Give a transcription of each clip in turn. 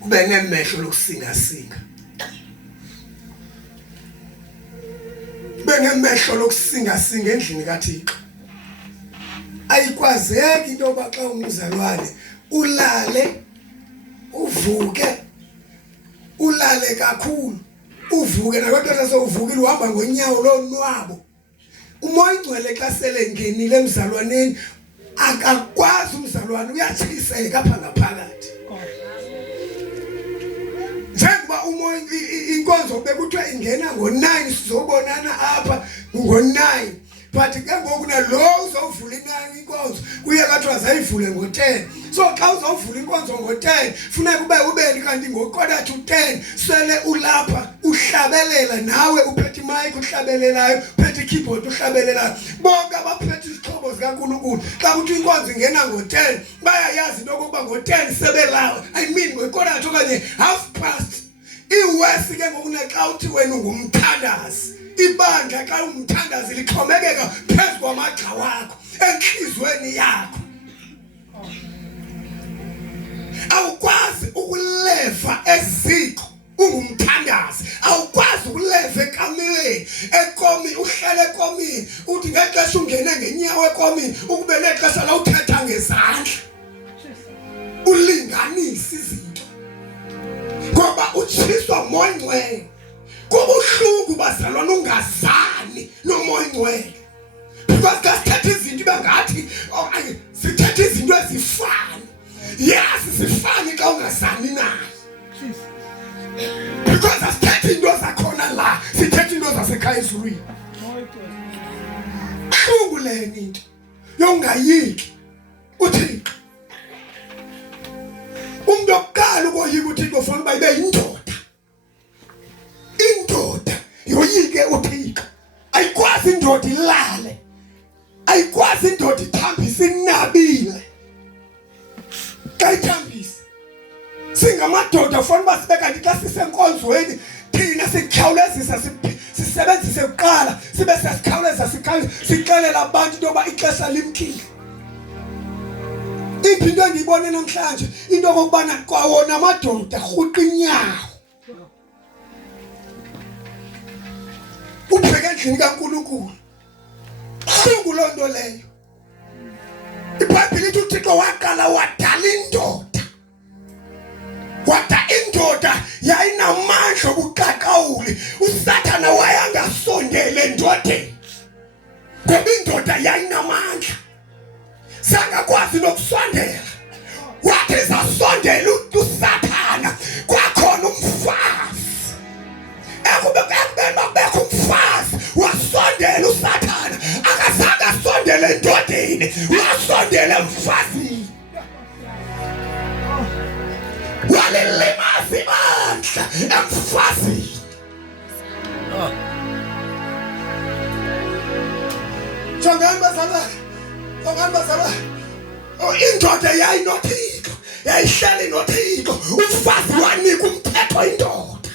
kube nemehlo lokusingasinga, bengemehlo lokusingasinga endlini kaThixo. Ayikwazeki into yoba xa umzalwane ulale uvuke, ulale kakhulu uvuke, nakodwa sewuvukile uhamba ngonyawo lonwabo. Umoya Ingcwele xa sele ngenile emzalwaneni akakwazi umzalwane, uyathiseka apha ngaphakathi. Njengoba umoya inkonzo bekuthiwa ingena ngo-9 sizobonana apha ngo-9, but ke ngoku nalo uzovula inkonzo kuye kathiwa zayivule ngo-10. So xa uzovula inkonzo ngo-10 funeka ubeni kanti ngo-9:45 sele ulapha uhlabelela, nawe uphethe imic uhlabelelayo, uphethe ikeyboard uhlabelelayo. Bonke abaphethe izixhobo zikaNkulunkulu xa kuthi inkonzo ingena ngo-10 bayayazi into yokokuba ngo-10 sebelawa. I mean ngo-1:15 okanye 1:30. Iwesi ke ngoku naxa uthi wena ungumthandazi, ibandla xa ungumthandazi lixhomekeka phezu kwamagxa wakho, enhlizweni yakho. Awukwazi ukuleva eziko ungumthandazi, awukwazi ukuleva ekameleni ekomi, uhlele ekomini uthi ngexesha ungene ngenyawo ekomini ukube nexesha la uthetha ngezandla, ulinganisa izinto ngoba utshiswa umoya Ingcwele. Kubuhlungu bazalwana ungazani nomoya Ingcwele, because xa sithetha izinto ibangathi sithetha izinto ezifana. Yes, sifani xa ungazani nayo, because asithetha into zakhona la, sithetha into zasekhaya ezulwini. Buhlungu le into yongayiki uThixo. Umuntu okuqala ukoyika uThixo ufuna uba ibe yindoda. Indoda yoyike uThixo. Ayikwazi indoda ilale, ayikwazi indoda ithambise inabile. Xa ithambise singamadoda ufuna uba sibe kanti xa sisenkonzweni thina sikhawulezisa sisebenzise kuqala sibe sesikhawuleza sixelela abantu into yoba ixesha limkile. Into endiyibone namhlanje into yokokubana kwawona amadoda rhuqa inyawo. Ubheke endlini kaNkulunkulu, buhlungu loo nto leyo. IBhayibhile ithi uThixo waqala wadala indoda, wada indoda yayinamandla obuqaqawuli. USathana wayangasondele endodeni ngoba indoda yayinamandla, sangakwazi nokusondela. Wathi zasondela uSathana kwakhona umfazi. Ekubekubeni bakubekho umfazi wasondela uSathana, akazange asondele endodeni, wasondela emfazini. Walilimaza ibandla emfazini. Jongani bazalwane, indoda yayinoThixo, yayihleli noThixo. Umfazi wanika umthetho indoda,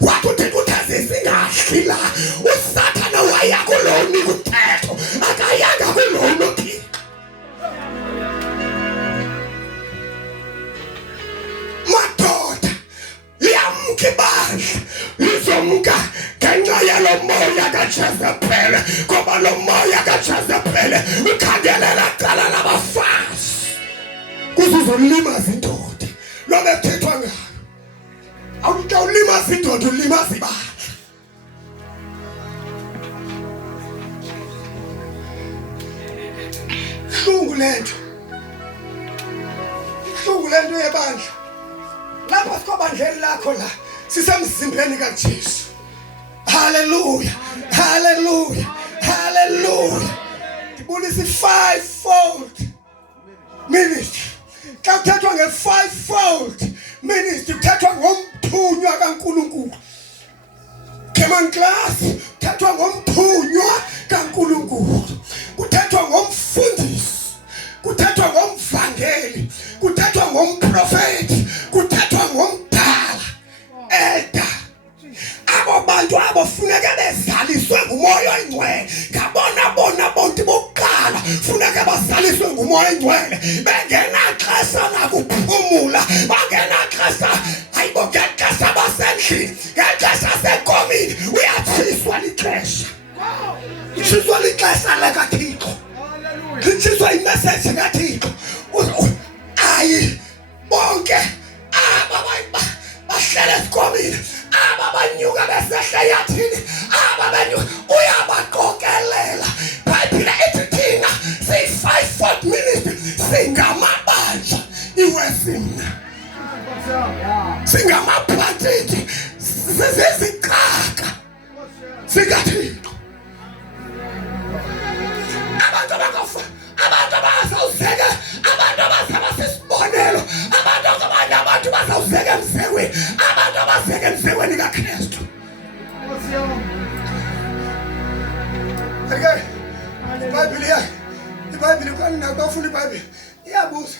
wathi uThixo uthi singahli la. uSathana waya kulo unika umthetho, akayanga kulo unoThixo. Madoda liyamka ibandla, lizomka ngenxa yalo moya kaJezebheli, ngoba lo moya kaJezebheli ukhangelela cala labafazi kuzuzolimaza indoda. Lo bekuthethwa ngayo awuthi ulimaza indoda ulimaza ibandla. Buhlungu lento, buhlungu lento yebandla. Lapha sikhobandleni lakho la, sisemzimbeni kaJesu. Hallelujah, hallelujah, hallelujah. Ndibulisa i-fivefold ministry. Xa kuthethwa nge-fivefold ministry kuthethwa ngomthunywa kaNkulunkulu. Come on class, kuthethwa ngomthunywa kaNkulunkulu, kuthethwa ngomfundisi, kuthethwa ngomvangeli, kuthethwa ngomprofeti, kuthethwa ngomdala elder. Abo bantu abo funeka bezaliswe ngumoya Ingcwele. Ngabona bona bonke bokuqala funeka bazaliswe ngumoya Ingcwele. Bengenaxesha lakuphumula, bangenaxesha bonke bahlala esikhwameni ababanyuka besehla yathini ababanyuka uyabaqokelela Bhayibhile ithi thina siyi-5-fold ministry singamabandla iwesimna singamaphathiti sizizikaka sikaThixo abantu abangafa abantu abazawuzeka abantu abazabasisibonelo abantu bazawuzeka emsekweni abantu abazeka emsekweni kaKristu okay iBhayibhile kwani nakufuna iBhayibhile iyabuza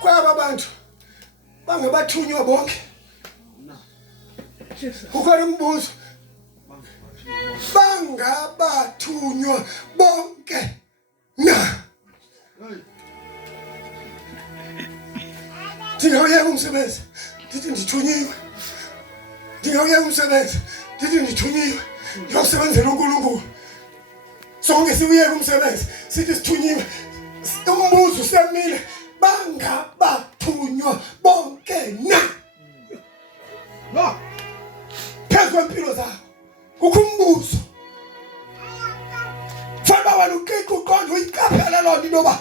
kwaba abantu bangabathunywa bonke ukhona umbuzo bangabathunywa bonke na ndingawuyeka umsebenzi ndithi ndithunyiwe ndingawuyeka umsebenzi ndithi ndithunyiwe ndiyawusebenzela uNkulunkulu sonke siwuyeka umsebenzi sithi sithunyiwe umbuzo usemile bangabathunywa bonke na phezu kwempilo zabo kukho umbuzo fana wena uqiqa uqonda uyiqaphela loo nto intoba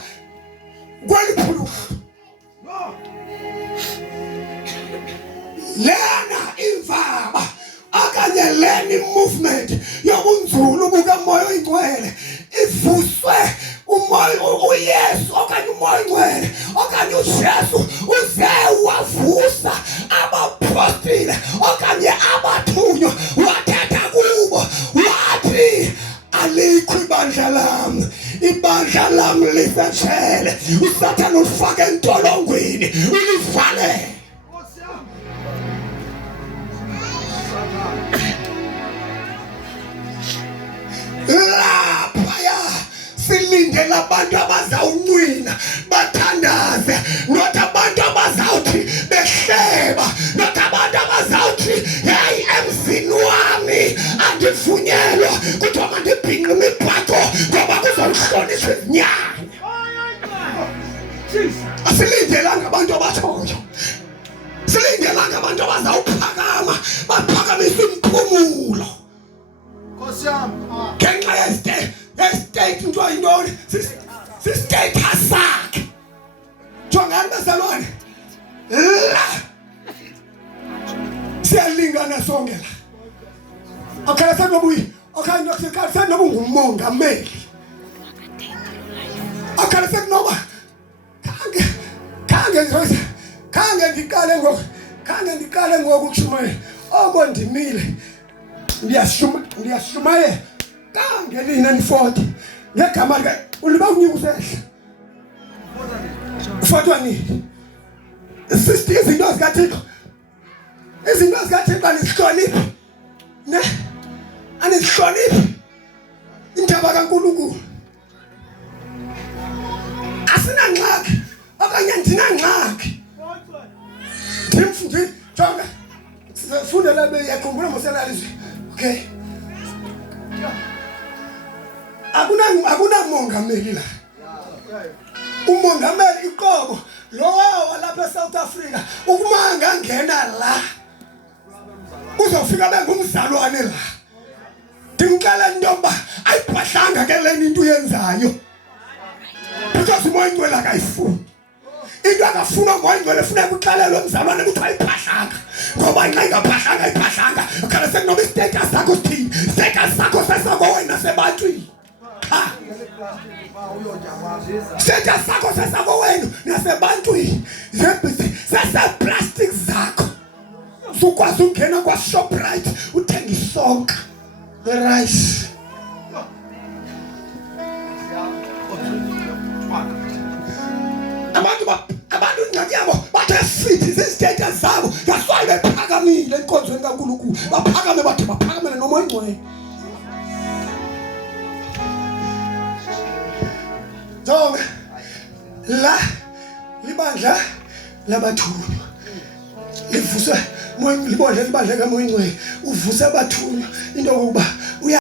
kweliphuluka lena imvaba okanye lena i-movement yobunzulu bukamoya oyingcwele ivuswe umoya uYesu okanye umoya oyingcwele okanye uJesu uze wavusa abapostile okanye abathunywa wathetha kubo wathi alikho ibandla lam lisatshele uSathane ulifake entolongweni ulivale laphaya silindele abantu abazawunqina bathandaze not abantu abazawuthi behleba not abantu abazawuthi hey emzini wami andivunyelwa kuthiwa mandibhinqe imibhaqo ngoba kuzolihlonishwa izinyanya asilindelanga abantu abathoyo silindelanga abantu abazawuphakama baphakamise impumulo ngenxa yestate into ayintoni si-status sakhe jongani bazalwane la siyalingana sonke la akhala senobuyi okanye senoba ungumongameli akhala sekunoba khange ndiqale ngoku ukushumayela oko ndimile ndiyashumayela kange lina nifota ngegama lika uliba unyuka usehla ufotwa nini izinto zikaThixo anizihloniphi ne anizihloniphi indaba kaNkulunkulu asinangxaki okanye andinangxaki ndimfundi jonga sizafundela beyakhumbula moselalizwi okay akunamongameli la umongameli iqobo lowo walapha eSouth Africa ukumanga ngena la uzofika bengumzalwane la ndimxela intomba ayiphahlanga ke lena into uyenzayo because umoya ingcwele akayifuni into akafuna umoya ingcwele funeka uxelelwe umzalwane ukuthi ayiphahlanga ngoba nxa ingaphahlanga ayiphahlanga khala sekunoba istatus sakho sithini status sakho sesakho wena sebantwini status sakho sesakho wena nasebantwini seseplastic zakho sukwazi ungena kwaShoprite uthenga isonka rice abantu ingxaki yabo bathe sithi zizithetha zabo ngaswaye bephakamile enkonzweni kaNkulunkulu baphakame bathi baphakamele nomoya ingcwele jonga la libandla labathunywa livuse libandla kamoya ingcwele uvuse abathunywa into yokuba